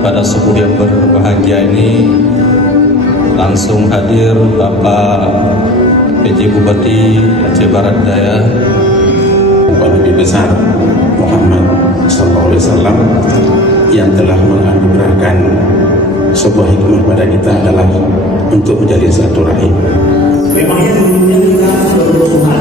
Pada subuh yang berbahagia ini langsung hadir Bapak PJ Bupati Aceh Barat Daya, Nabi besar Muhammad SAW yang telah menganugerahkan sebuah hikmah pada kita adalah untuk menjadi satu rahim. Memang yang kita berdoa